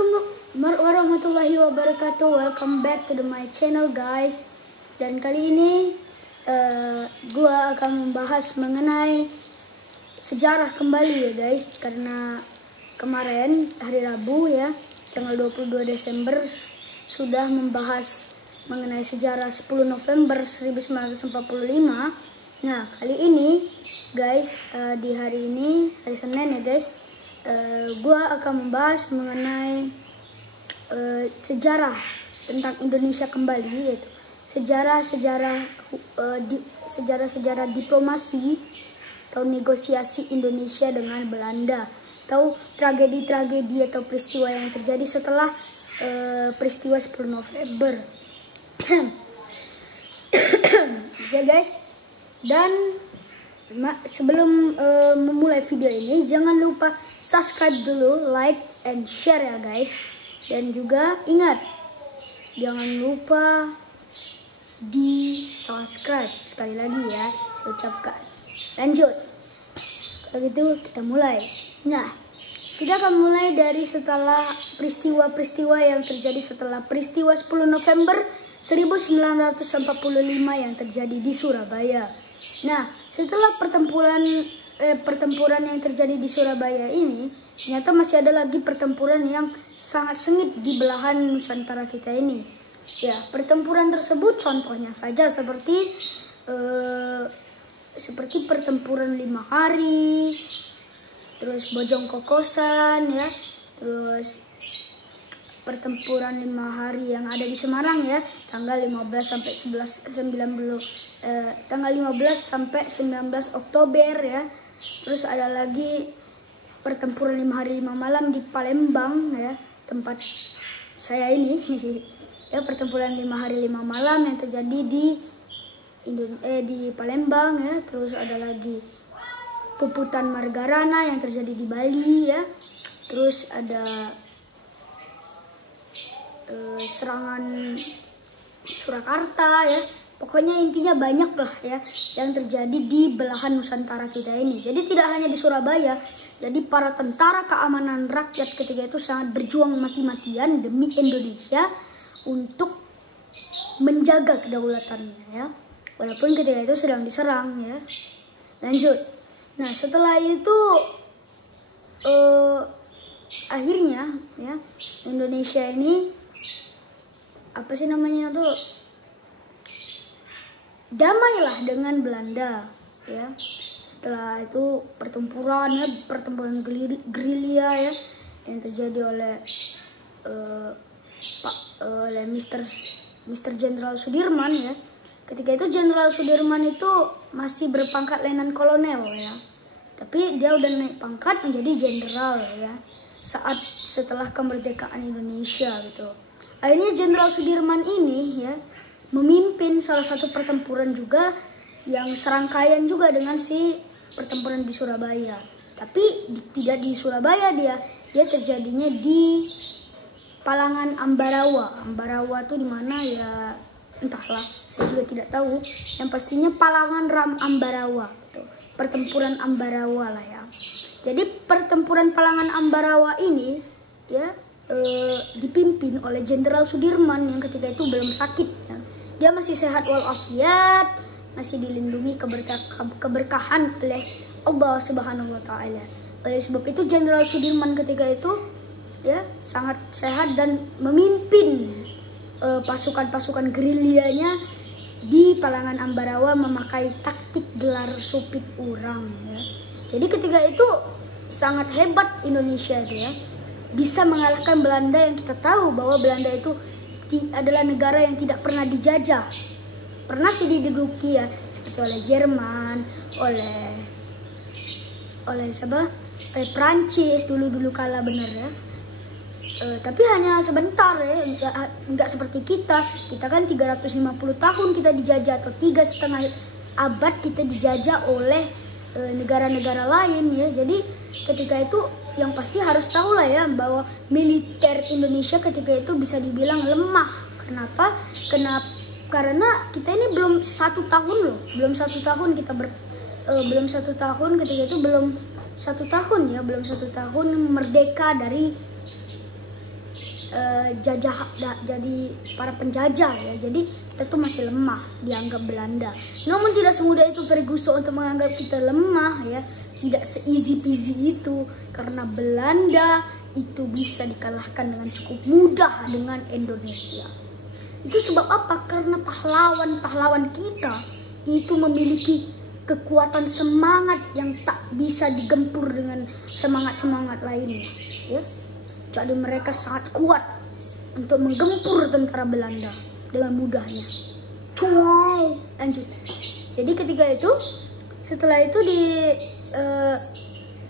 Assalamualaikum warahmatullahi wabarakatuh. Welcome back to my channel guys. Dan kali ini gua akan membahas mengenai sejarah kembali ya guys. Karena kemarin hari Rabu ya, tanggal 22 Desember sudah membahas mengenai sejarah 10 November 1945. Nah kali ini guys, di hari ini hari Senin ya guys, gua akan membahas mengenai sejarah tentang Indonesia kembali, yaitu sejarah diplomasi atau negosiasi Indonesia dengan Belanda, atau tragedi-tragedi atau peristiwa yang terjadi setelah peristiwa 10 November. Ya guys, dan sebelum memulai video ini jangan lupa subscribe dulu, like and share ya guys. Dan juga ingat, jangan lupa di subscribe sekali lagi ya, saya ucapkan. Lanjut, kalau gitu kita mulai. Nah, kita akan mulai dari setelah peristiwa-peristiwa yang terjadi setelah peristiwa 10 November 1945 yang terjadi di Surabaya. Nah, setelah pertempuran yang terjadi di Surabaya ini, ternyata masih ada lagi pertempuran yang sangat sengit di belahan Nusantara kita ini. Ya, pertempuran tersebut contohnya saja seperti pertempuran 5 hari, terus Bojong Kokosan ya, terus pertempuran 5 hari yang ada di Semarang ya, tanggal 15 sampai 19 Oktober ya. Terus ada lagi pertempuran 5 hari 5 malam di Palembang ya, tempat saya ini. Ya, pertempuran 5 hari 5 malam yang terjadi di Palembang ya. Terus ada lagi Puputan Margarana yang terjadi di Bali ya. Terus ada serangan Surakarta ya. Pokoknya intinya banyak lah ya yang terjadi di belahan Nusantara kita ini. Jadi tidak hanya di Surabaya, jadi para tentara keamanan rakyat ketika itu sangat berjuang mati-matian demi Indonesia untuk menjaga kedaulatannya ya. Walaupun ketika itu sedang diserang ya. Lanjut. Nah setelah itu akhirnya ya Indonesia ini apa sih namanya tuh, damailah dengan Belanda ya. Setelah itu pertempuran gerilya ya yang terjadi oleh Mr. Jenderal Sudirman ya. Ketika itu Jenderal Sudirman itu masih berpangkat letnan kolonel ya, tapi dia udah naik pangkat menjadi jenderal ya setelah kemerdekaan Indonesia gitu. Akhirnya Jenderal Sudirman ini ya memimpin salah satu pertempuran juga yang serangkaian juga dengan si pertempuran di Surabaya. Tapi tidak di Surabaya, dia terjadinya di Palangan Ambarawa. Ambarawa itu di mana ya entahlah, saya juga tidak tahu. Yang pastinya Palangan Ram Ambarawa gitu. Pertempuran Ambarawa lah ya. Jadi pertempuran Palangan Ambarawa ini ya dipimpin oleh Jenderal Sudirman yang ketika itu belum sakit ya. Dia masih sehat walafiat, masih dilindungi keberkahan oleh Allah Subhanahu wa taala. Oleh sebab itu Jenderal Sudirman ketika itu ya sangat sehat dan memimpin pasukan-pasukan gerilyanya di Palangan Ambarawa memakai taktik gelar supit urang ya. Jadi ketika itu sangat hebat Indonesia itu ya, bisa mengalahkan Belanda yang kita tahu bahwa Belanda itu adalah negara yang tidak pernah dijajah. Pernah sih diduduki ya, seperti oleh Jerman, oleh Prancis dulu kala bener ya. Tapi hanya sebentar ya, enggak seperti kita. Kita kan 350 tahun kita dijajah, atau 3,5 abad kita dijajah oleh negara-negara lain ya. Jadi ketika itu yang pasti harus tahu lah ya bahwa militer Indonesia ketika itu bisa dibilang lemah. Kenapa? Karena kita ini belum 1 tahun loh, belum 1 tahun kita belum 1 tahun ketika itu belum 1 tahun ya, belum 1 tahun merdeka dari jadi para penjajah ya. Jadi kita tuh masih lemah dianggap Belanda. Namun tidak semudah itu Ferguson untuk menganggap kita lemah ya. Tidak se-easy peasy itu, karena Belanda itu bisa dikalahkan dengan cukup mudah dengan Indonesia. Itu sebab apa? Karena pahlawan-pahlawan kita itu memiliki kekuatan semangat yang tak bisa digempur dengan semangat-semangat lainnya ya. Jadi mereka sangat kuat untuk menggempur tentara Belanda dengan mudahnya. Wow, lanjut. Jadi ketika itu, setelah itu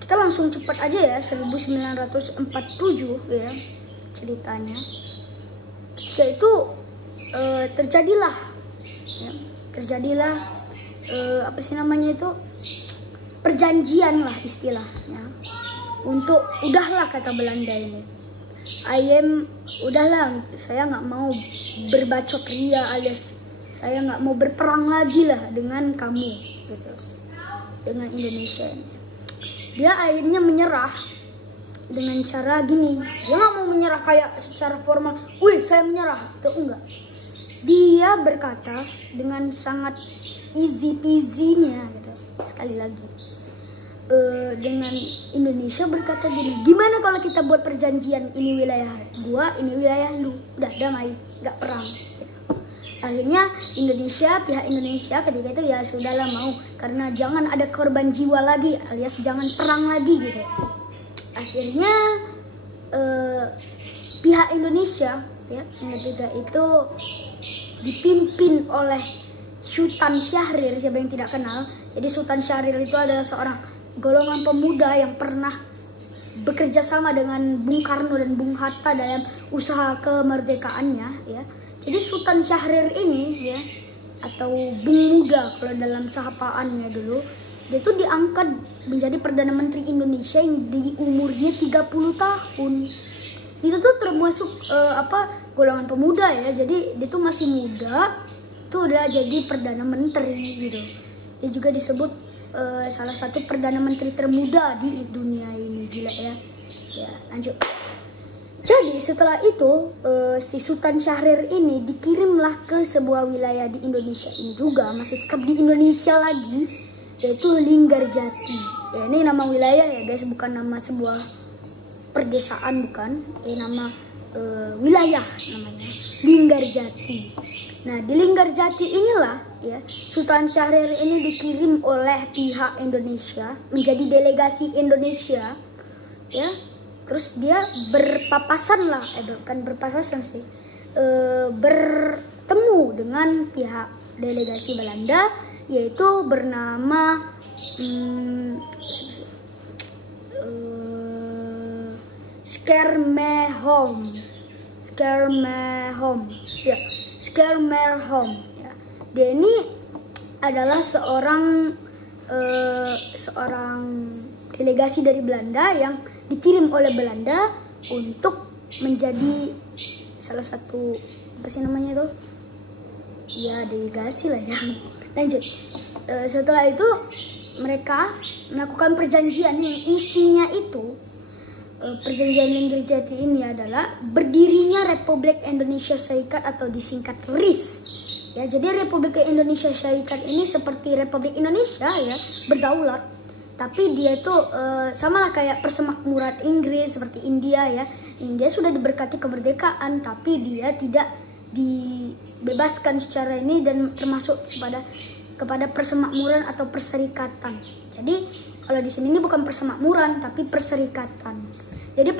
kita langsung cepat aja ya, 1947 ya ceritanya. Ketika itu terjadilah apa sih namanya itu, perjanjian lah istilahnya, untuk udahlah kata Belanda ini, udahlah, saya nggak mau berbacot ria, alias saya nggak mau berperang lagi lah dengan kamu gitu, dengan Indonesia ini. Dia akhirnya menyerah dengan cara gini. Dia nggak mau menyerah kayak secara formal, wih saya menyerah, itu enggak. Dia berkata dengan sangat easy peasy-nya gitu. Sekali lagi, dengan Indonesia berkata gini, gimana kalau kita buat perjanjian, ini wilayah gua, ini wilayah lu, udah damai, nggak perang gitu. Akhirnya pihak Indonesia ketika itu ya sudahlah mau, karena jangan ada korban jiwa lagi, alias jangan perang lagi gitu. Akhirnya pihak Indonesia ya ketika itu dipimpin oleh Sultan Syahrir. Siapa yang tidak kenal? Jadi Sultan Syahrir itu adalah seorang golongan pemuda yang pernah bekerja sama dengan Bung Karno dan Bung Hatta dalam usaha kemerdekaannya ya. Jadi Sultan Syahrir ini ya, atau Bung Muda kalau dalam sahapaannya dulu, dia tuh diangkat menjadi Perdana Menteri Indonesia yang di umurnya 30 tahun. Itu tuh termasuk golongan pemuda ya. Jadi dia tuh masih muda, tuh udah jadi Perdana Menteri gitu. Dia juga disebut salah satu Perdana Menteri termuda di dunia ini, gila ya. Ya, lanjut. Jadi setelah itu si Sultan Syahrir ini dikirimlah ke sebuah wilayah di Indonesia ini juga, masih tetap di Indonesia lagi, yaitu Linggarjati. Ya, ini nama wilayah ya guys, bukan nama sebuah perdesaan, bukan. Nama wilayah namanya Linggarjati. Nah di Linggarjati inilah ya Sultan Syahrir ini dikirim oleh pihak Indonesia menjadi delegasi Indonesia ya. Terus dia berpapasan lah, bukan berpapasan sih, bertemu dengan pihak delegasi Belanda, yaitu bernama Schermerhorn ya, Schermerhorn ya. Dia ini adalah seorang delegasi dari Belanda yang dikirim oleh Belanda untuk menjadi salah satu apa sih namanya itu ya, delegasi lah ya. Lanjut. Setelah itu mereka melakukan perjanjian yang isinya itu, perjanjian Linggarjati ini adalah berdirinya Republik Indonesia Serikat atau disingkat RIS. Ya, jadi Republik Indonesia Serikat ini seperti Republik Indonesia ya, berdaulat. Tapi dia itu sama lah kayak persemakmuran Inggris seperti India ya. India sudah diberkati kemerdekaan, tapi dia tidak dibebaskan secara ini dan termasuk kepada persemakmuran atau perserikatan. Jadi kalau di sini ini bukan persemakmuran tapi perserikatan. Jadi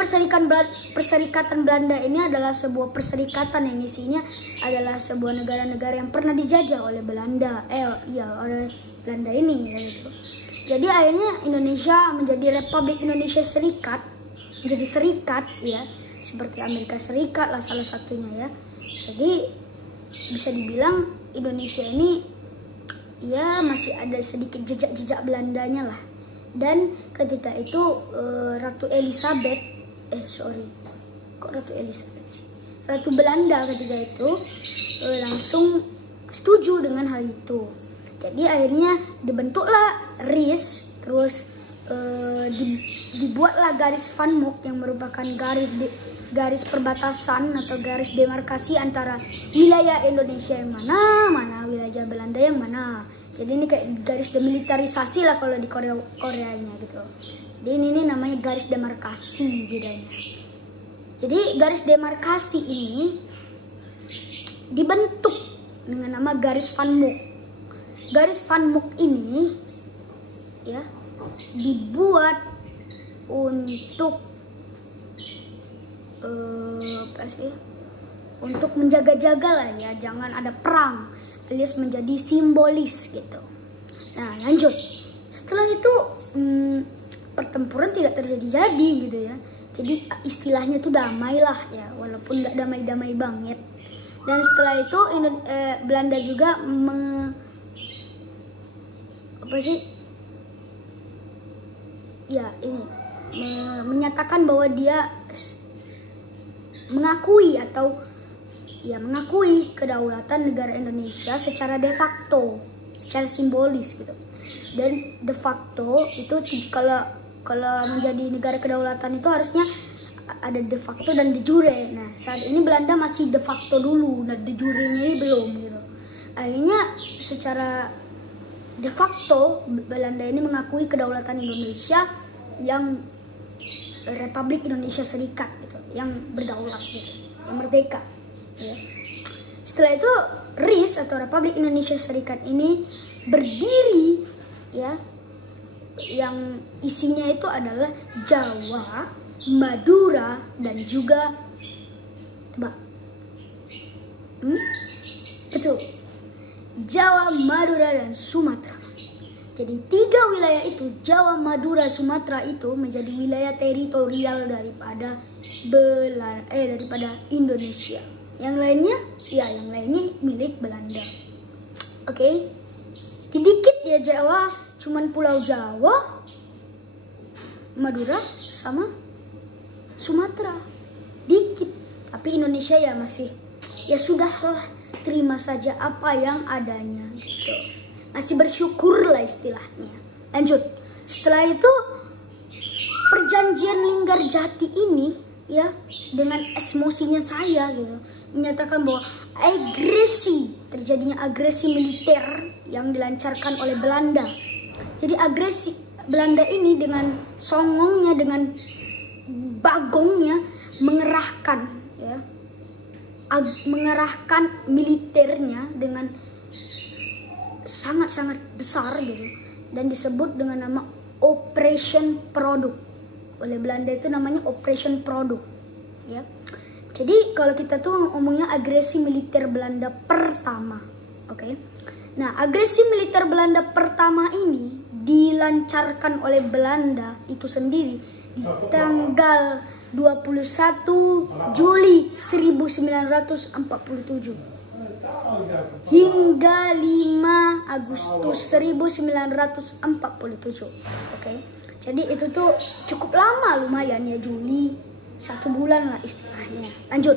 perserikatan Belanda ini adalah sebuah perserikatan yang isinya adalah sebuah negara-negara yang pernah dijajah oleh Belanda, oleh Belanda ini gitu. Jadi akhirnya Indonesia menjadi Republik Indonesia Serikat, menjadi serikat ya, seperti Amerika Serikat lah salah satunya ya. Jadi bisa dibilang Indonesia ini ya masih ada sedikit jejak-jejak Belandanya lah. Dan ketika itu Ratu Elizabeth, Ratu Belanda ketika itu langsung setuju dengan hal itu. Jadi akhirnya dibentuklah RIS, terus dibuatlah garis Van Mook yang merupakan garis perbatasan atau garis demarkasi antara wilayah Indonesia yang mana wilayah Belanda yang mana. Jadi ini kayak garis demilitarisasi lah kalau di Koreanya gitu. Jadi ini namanya garis demarkasi bedanya. Jadi garis demarkasi ini dibentuk dengan nama garis Van Mook. Garis Van Mook ini ya dibuat untuk untuk menjaga-jaga lah ya, jangan ada perang, alias menjadi simbolis gitu. Nah lanjut, setelah itu pertempuran tidak terjadi gitu ya. Jadi istilahnya tuh damai lah ya, walaupun nggak damai-damai banget. Dan setelah itu Belanda juga menyatakan bahwa dia mengakui kedaulatan negara Indonesia secara de facto, secara simbolis gitu. Dan de facto itu kalau menjadi negara kedaulatan itu harusnya ada de facto dan de jure. Nah saat ini Belanda masih de facto dulu, nah de jurenya ini belum gitu. Akhirnya secara de facto Belanda ini mengakui kedaulatan Indonesia yang Republik Indonesia Serikat gitu, yang berdaulat gitu, yang merdeka ya. Setelah itu RIS atau Republik Indonesia Serikat ini berdiri ya, yang isinya itu adalah Jawa, Madura dan juga betul, Jawa, Madura dan Sumatera. Jadi 3 wilayah itu, Jawa, Madura, Sumatera itu menjadi wilayah teritorial daripada Indonesia. Yang lainnya milik Belanda. Oke. Sedikit ya Jawa, cuman Pulau Jawa, Madura sama Sumatera. Dikit. Tapi Indonesia ya masih, ya sudahlah, terima saja apa yang adanya gitu. Masih bersyukur lah istilahnya. Lanjut. Setelah itu perjanjian Linggarjati ini ya, dengan emosinya saya gitu, menyatakan bahwa terjadinya agresi militer yang dilancarkan oleh Belanda. Jadi agresi Belanda ini dengan songongnya, dengan bagongnya mengerahkan militernya dengan sangat-sangat besar gitu, dan disebut dengan nama Operation Product. Oleh Belanda itu namanya Operation Product ya. Jadi kalau kita tuh ngomongnya agresi militer Belanda pertama. Oke. Nah, agresi militer Belanda pertama ini dilancarkan oleh Belanda itu sendiri di tanggal 21 Juli 1947 hingga 5 Agustus 1947. Oke. Jadi itu tuh cukup lama, lumayan ya, Juli, 1 bulan lah istilahnya. Lanjut.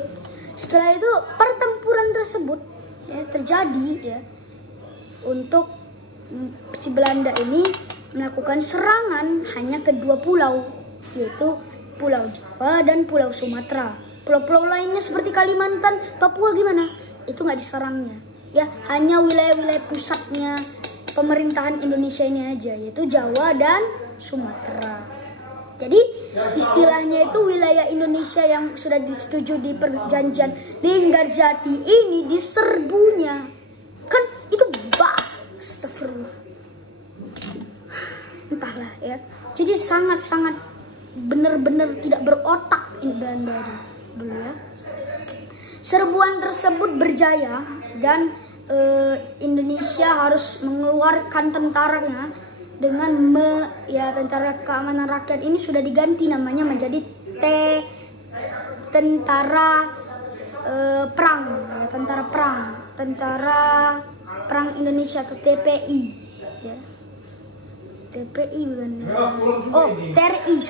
Setelah itu pertempuran tersebut ya, terjadi ya, untuk si Belanda ini melakukan serangan hanya ke 2 pulau, yaitu Pulau Jawa dan Pulau Sumatera. Pulau-pulau lainnya seperti Kalimantan, Papua gimana? Itu nggak diserangnya. Ya, hanya wilayah-wilayah pusatnya pemerintahan Indonesia ini aja, yaitu Jawa dan Sumatera. Jadi istilahnya itu wilayah Indonesia yang sudah disetujui di perjanjian Linggarjati ini diserbunya. Kan itu astagfirullah. Entahlah ya. Jadi sangat-sangat benar-benar tidak berotak ini Belanda dulu ya. Serbuan tersebut berjaya dan Indonesia harus mengeluarkan tentaranya dengan tentara keamanan rakyat ini sudah diganti namanya menjadi tentara perang, ya, tentara perang Indonesia atau TPI ya. TPI bukan. TRI,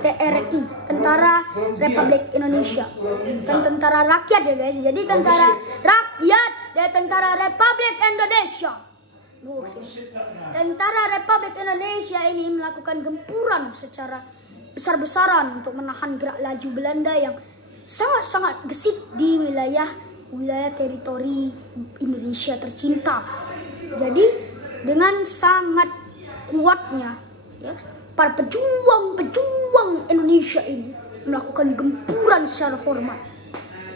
TRI, Tentara Republik Indonesia. Bukan tentara rakyat ya guys. Jadi tentara rakyat dan tentara Republik Indonesia. Oke. Tentara Republik Indonesia ini melakukan gempuran secara besar-besaran untuk menahan gerak laju Belanda yang sangat-sangat gesit di wilayah teritori Indonesia tercinta. Jadi dengan sangat kuatnya, ya, para pejuang Indonesia ini melakukan gempuran secara hormat.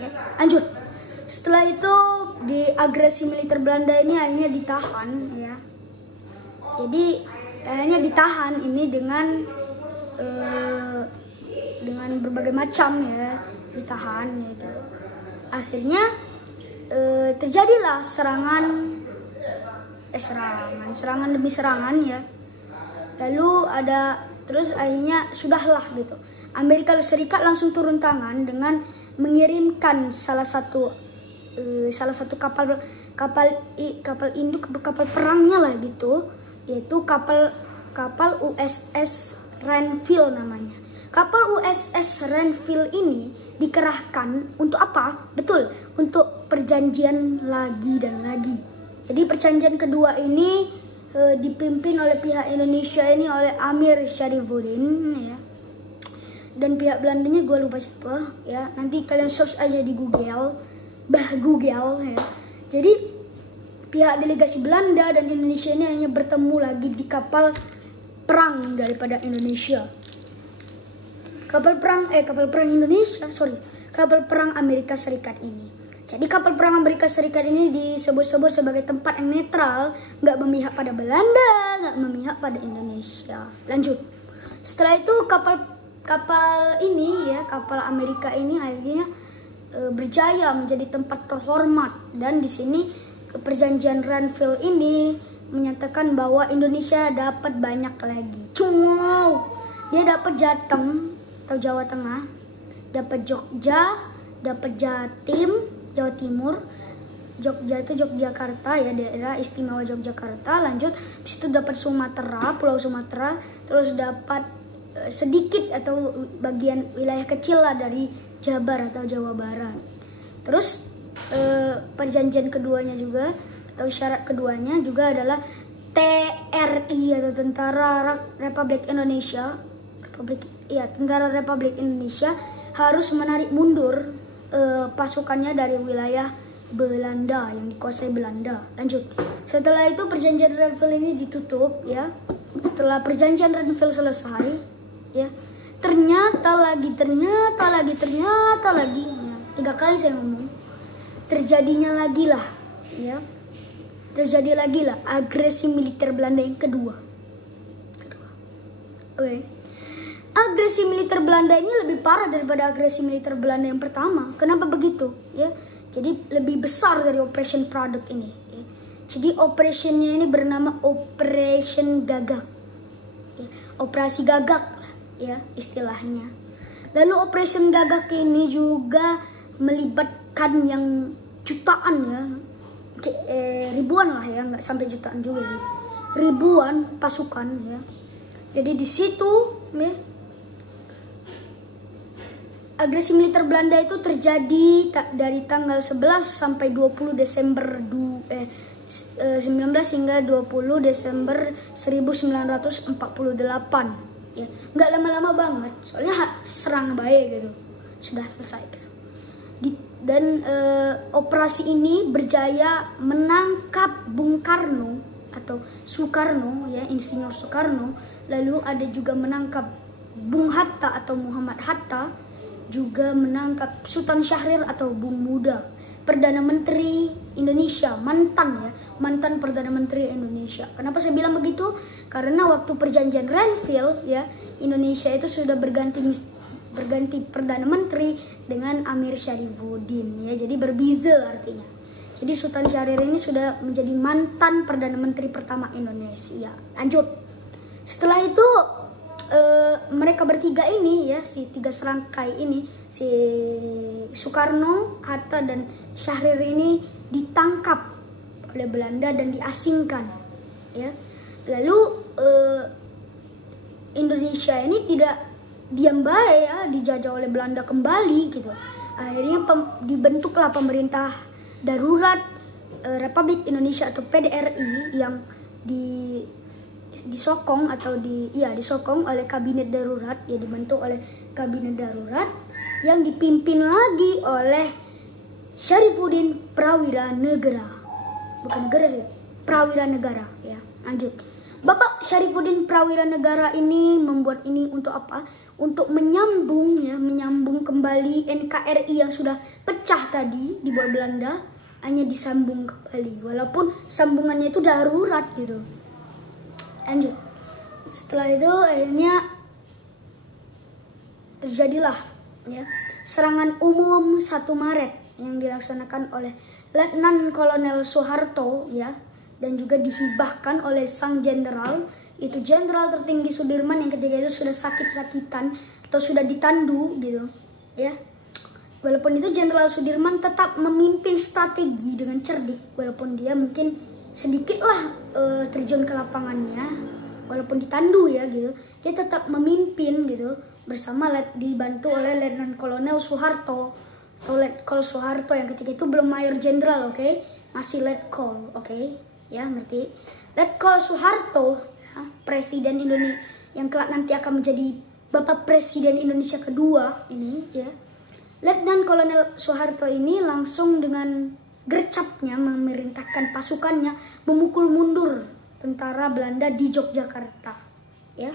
Ya, lanjut. Setelah itu di agresi militer Belanda ini akhirnya ditahan, ya. Jadi akhirnya ditahan ini dengan berbagai macam, ya, ditahan, gitu. Akhirnya terjadilah serangan demi serangan, ya. Lalu terus akhirnya sudahlah gitu. Amerika Serikat langsung turun tangan dengan mengirimkan salah satu kapal induk, kapal perangnya lah gitu, yaitu kapal USS Renville namanya. Kapal USS Renville ini dikerahkan untuk apa? Betul, untuk perjanjian lagi dan lagi. Jadi perjanjian kedua ini dipimpin oleh pihak Indonesia ini oleh Amir Syarifuddin, ya. Dan pihak Belandanya gue lupa siapa, ya. Nanti kalian search aja di Google, ya. Jadi pihak delegasi Belanda dan Indonesia ini hanya bertemu lagi di kapal perang daripada Indonesia. Kapal perang Amerika Serikat ini. Jadi kapal perang Amerika Serikat ini disebut-sebut sebagai tempat yang netral, nggak memihak pada Belanda, nggak memihak pada Indonesia. Lanjut. Setelah itu kapal ini, ya, kapal Amerika ini akhirnya berjaya menjadi tempat terhormat, dan di sini perjanjian Renville ini menyatakan bahwa Indonesia dapat banyak lagi. Dia dapat Jateng atau Jawa Tengah, dapat Jogja, dapat Jatim, Jawa Timur. Jogja itu Yogyakarta, ya, daerah istimewa Yogyakarta. Lanjut, habis itu dapat Sumatera, Pulau Sumatera, terus dapat sedikit atau bagian wilayah kecil lah dari Jabar atau Jawa Barat. Terus perjanjian keduanya juga atau syarat keduanya juga adalah TRI atau Tentara Republik Indonesia, Tentara Republik Indonesia harus menarik mundur pasukannya dari wilayah Belanda yang dikuasai Belanda. Lanjut. Setelah itu perjanjian Renville ini ditutup, ya. Setelah perjanjian Renville selesai, ya, ternyata lagi, ya, 3 kali saya ngomong, terjadi lagi lah agresi militer Belanda yang kedua. Oke. Agresi militer Belanda ini lebih parah daripada agresi militer Belanda yang pertama. Kenapa begitu? Ya, jadi lebih besar dari Operation Product ini. Ya. Jadi operationnya ini bernama Operation Gagak. Ya, operasi Gagak, ya, istilahnya. Lalu Operation Gagak ini juga melibatkan yang jutaan, ya, ribuan lah, ya, nggak sampai jutaan juga sih, ribuan pasukan, ya. Jadi di situ, ya, agresi militer Belanda itu terjadi dari tanggal 11 sampai 20 Desember 19 hingga 20 Desember 1948. Ya, nggak lama-lama banget, soalnya serang baik gitu, sudah selesai. Dan operasi ini berjaya menangkap Bung Karno atau Soekarno, ya, Insinyur Soekarno. Lalu ada juga menangkap Bung Hatta atau Muhammad Hatta, juga menangkap Sultan Syahrir atau Bung Muda, Perdana Menteri Indonesia, mantan Perdana Menteri Indonesia. Kenapa saya bilang begitu? Karena waktu perjanjian Renville, ya, Indonesia itu sudah berganti Perdana Menteri dengan Amir Syarifuddin, ya, jadi berbeza artinya. Jadi Sultan Syahrir ini sudah menjadi mantan Perdana Menteri pertama Indonesia. Lanjut. Setelah itu mereka bertiga ini, ya, si 3 serangkai ini, si Soekarno, Hatta, dan Syahrir ini ditangkap oleh Belanda dan diasingkan, ya. Lalu Indonesia ini tidak diam baik, ya, dijajah oleh Belanda kembali gitu. Akhirnya dibentuklah pemerintah darurat Republik Indonesia atau PDRI yang disokong atau disokong oleh kabinet darurat, ya dibentuk oleh kabinet darurat yang dipimpin lagi oleh Syarifuddin Prawira Negara. Bukan negara sih, Prawira Negara ya. Lanjut. Bapak Syarifuddin Prawira Negara ini membuat ini untuk apa? Untuk menyambung kembali NKRI yang sudah pecah tadi di bawah Belanda, hanya disambung kembali walaupun sambungannya itu darurat gitu. Lanjut. Setelah itu akhirnya terjadilah ya serangan umum 1 Maret yang dilaksanakan oleh Letnan Kolonel Soeharto ya, dan juga dihibahkan oleh sang jenderal, itu jenderal tertinggi Sudirman yang ketika itu sudah sakit-sakitan atau sudah ditandu gitu ya. Walaupun itu Jenderal Sudirman tetap memimpin strategi dengan cerdik, walaupun dia mungkin sedikitlah terjun ke lapangannya, walaupun ditandu ya gitu, dia tetap memimpin gitu bersama dibantu oleh Letnan Kolonel Soeharto atau Letkol Soeharto yang ketika itu belum Mayor Jenderal, oke? Masih Letkol, oke? Ya, ngerti? Letkol Soeharto, ya, Presiden Indonesia yang kelak nanti akan menjadi Bapak Presiden Indonesia kedua ini, ya. Letnan Kolonel Soeharto ini langsung dengan gercapnya memerintahkan pasukannya memukul mundur tentara Belanda di Yogyakarta, ya.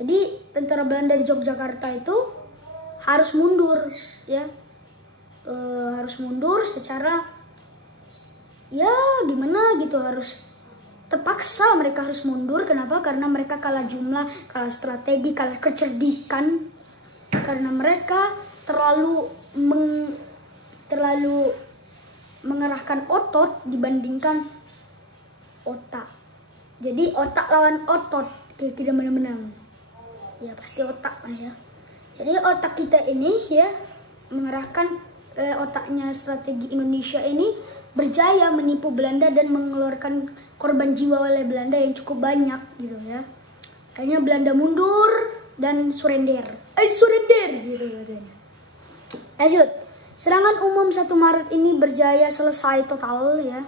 Jadi tentara Belanda di Yogyakarta itu harus mundur, ya. Harus mundur secara ya gimana gitu, harus terpaksa mereka harus mundur. Kenapa? Karena mereka kalah jumlah, kalah strategi, kalah kecerdikan, karena mereka terlalu mengerahkan otot dibandingkan otak. Jadi otak lawan otot tidak menang. Ya pasti otak lah ya. Jadi otak kita ini ya mengerahkan otaknya strategi Indonesia ini berjaya menipu Belanda dan mengeluarkan korban jiwa oleh Belanda yang cukup banyak gitu ya. Akhirnya Belanda mundur dan surrender gitu katanya. Lanjut. Serangan umum 1 Maret ini berjaya selesai total ya.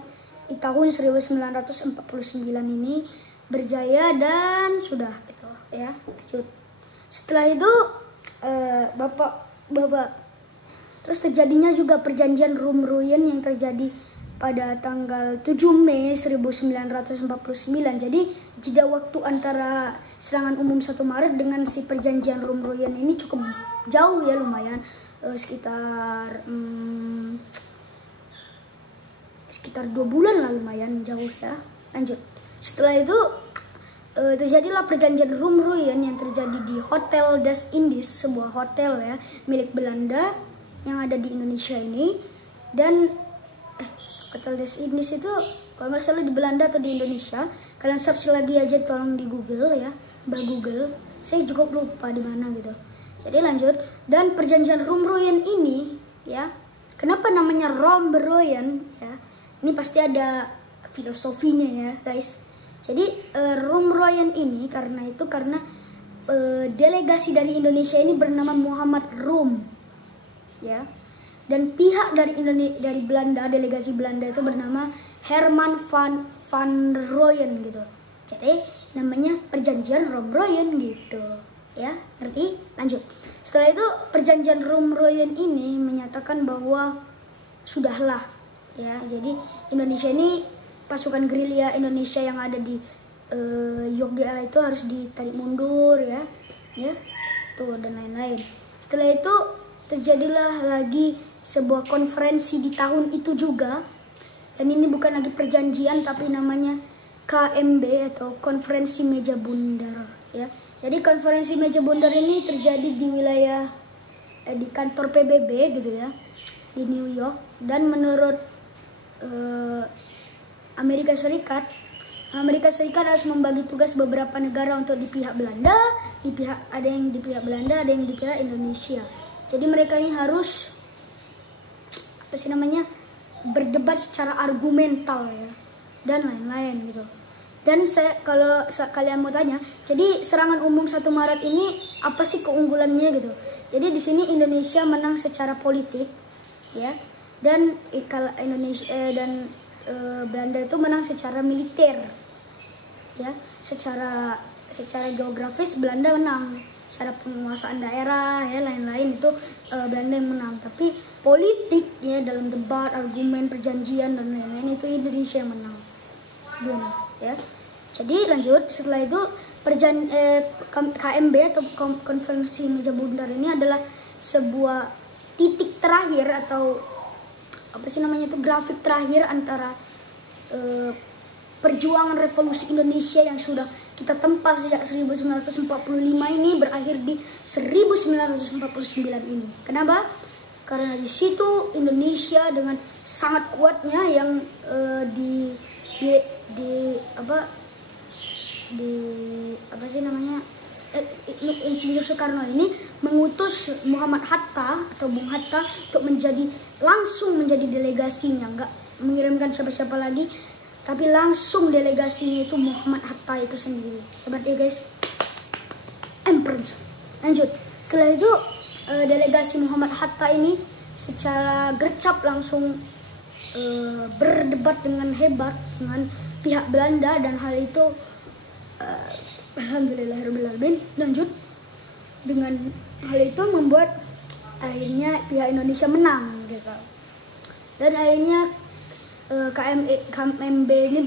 Di tahun 1949 ini berjaya dan sudah gitu ya. Lanjut. Setelah itu Bapak terus terjadinya juga perjanjian Rumruyen yang terjadi pada tanggal 7 Mei 1949. Jadi jeda waktu antara serangan umum 1 Maret dengan si perjanjian Rumruyen ini cukup jauh ya, lumayan sekitar 2 bulan lah, lumayan jauh ya. Lanjut. Setelah itu terjadilah perjanjian Rumruyen yang terjadi di Hotel des Indes, sebuah hotel ya milik Belanda yang ada di Indonesia ini. Dan Hotel des Indes itu kalau nggak salah di Belanda atau di Indonesia, kalian search lagi aja tolong di Google ya, Mbak Google, saya juga lupa di mana gitu. Jadi lanjut. Dan perjanjian Rumruyen ini ya, kenapa namanya Rumruyen ya, ini pasti ada filosofinya ya guys. Jadi Rumruyen ini karena delegasi dari Indonesia ini bernama Muhammad Rum ya, dan pihak dari Belanda, delegasi Belanda itu bernama Herman van Rooyen gitu. Jadi namanya perjanjian Rumruyen gitu ya, ngerti? Lanjut. Setelah itu perjanjian Rumruyen ini menyatakan bahwa sudahlah ya, jadi Indonesia ini, pasukan gerilya Indonesia yang ada di Yogyakarta itu harus ditarik mundur ya tuh dan lain-lain. Setelah itu terjadilah lagi sebuah konferensi di tahun itu juga, dan ini bukan lagi perjanjian tapi namanya KMB atau Konferensi Meja Bundar ya. Jadi konferensi Meja Bundar ini terjadi di wilayah di kantor PBB gitu ya di New York. Dan menurut Amerika Serikat harus membagi tugas beberapa negara untuk di pihak Belanda, ada yang di pihak Belanda, ada yang di pihak Indonesia. Jadi mereka ini harus berdebat secara argumental ya dan lain-lain gitu. Dan kalau kalian mau tanya, jadi serangan umum 1 Maret ini apa sih keunggulannya gitu? Jadi di sini Indonesia menang secara politik ya, dan kalau Indonesia dan Belanda itu menang secara militer, ya, secara geografis Belanda menang, secara penguasaan daerah ya lain-lain itu Belanda yang menang. Tapi politik ya, dalam debat, argumen, perjanjian dan lain-lain itu Indonesia yang menang. Ya. Jadi lanjut, setelah itu KMB atau konferensi meja bundar ini adalah sebuah titik terakhir atau apa sih namanya itu, grafik terakhir antara perjuangan revolusi Indonesia yang sudah kita tempa sejak 1945 ini berakhir di 1949 ini. Kenapa? Karena di situ Indonesia dengan sangat kuatnya yang Insinyur Soekarno ini mengutus Muhammad Hatta atau Bung Hatta untuk langsung menjadi delegasinya, nggak mengirimkan siapa-siapa lagi, tapi langsung delegasinya itu Muhammad Hatta itu sendiri. Hebat ya guys. Empress. Lanjut. Setelah itu delegasi Muhammad Hatta ini secara gercep langsung berdebat dengan hebat dengan pihak Belanda, dan hal itu alhamdulillahirobbilalamin. Lanjut, dengan hal itu membuat akhirnya pihak Indonesia menang gitu. Dan akhirnya KMB ini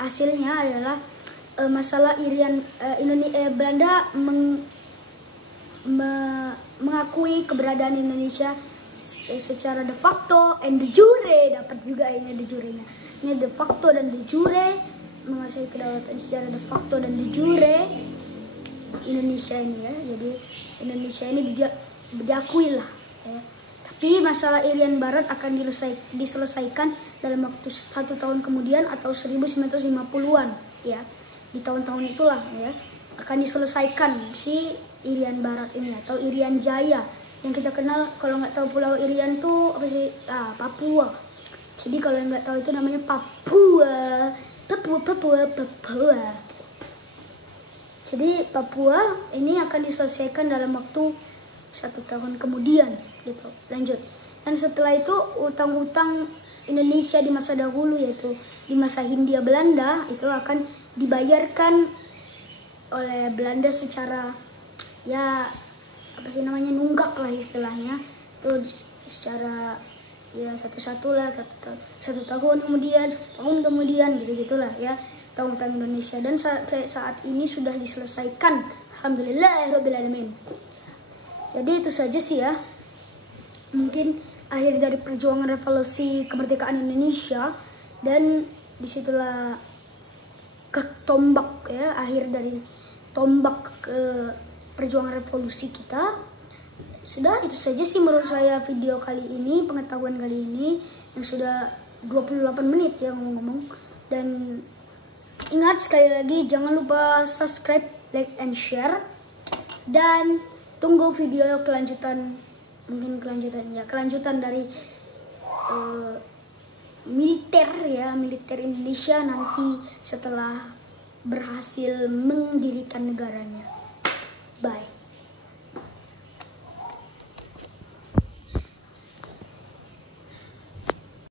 hasilnya adalah masalah Belanda mengakui keberadaan Indonesia secara de facto and de jure, dapat juga ini de jurenya. Ini de facto dan de jure, menguasai kedaulatan secara de facto dan de jure Indonesia ini ya. Jadi Indonesia ini diakui lah ya. Tapi masalah Irian Barat akan diselesaikan dalam waktu 1 tahun kemudian atau 1950-an ya. Di tahun-tahun itulah ya akan diselesaikan si Irian Barat ini atau Irian Jaya yang kita kenal. Kalau nggak tahu Pulau Irian tuh apa sih? Papua. Jadi kalau yang nggak tahu itu namanya Papua. Jadi Papua ini akan diselesaikan dalam waktu 1 tahun kemudian gitu. Lanjut. Dan setelah itu utang-utang Indonesia di masa dahulu, yaitu di masa Hindia Belanda, itu akan dibayarkan oleh Belanda secara ya apa sih namanya, nunggak lah istilahnya, itu secara ya satu-satu lah, satu tahun kemudian, 1 tahun kemudian, gitu-gitulah ya utang-utang Indonesia. Dan saat ini sudah diselesaikan, alhamdulillahirobbilalamin. Jadi itu saja sih ya, mungkin akhir dari perjuangan revolusi kemerdekaan Indonesia, dan disitulah tombak ya, akhir dari tombak perjuangan revolusi kita. Sudah itu saja sih menurut saya video kali ini, pengetahuan kali ini yang sudah 28 menit ya ngomong-ngomong. Dan ingat sekali lagi, jangan lupa subscribe, like, and share, dan tunggu video kelanjutan, mungkin kelanjutan dari militer Indonesia nanti setelah berhasil mendirikan negaranya.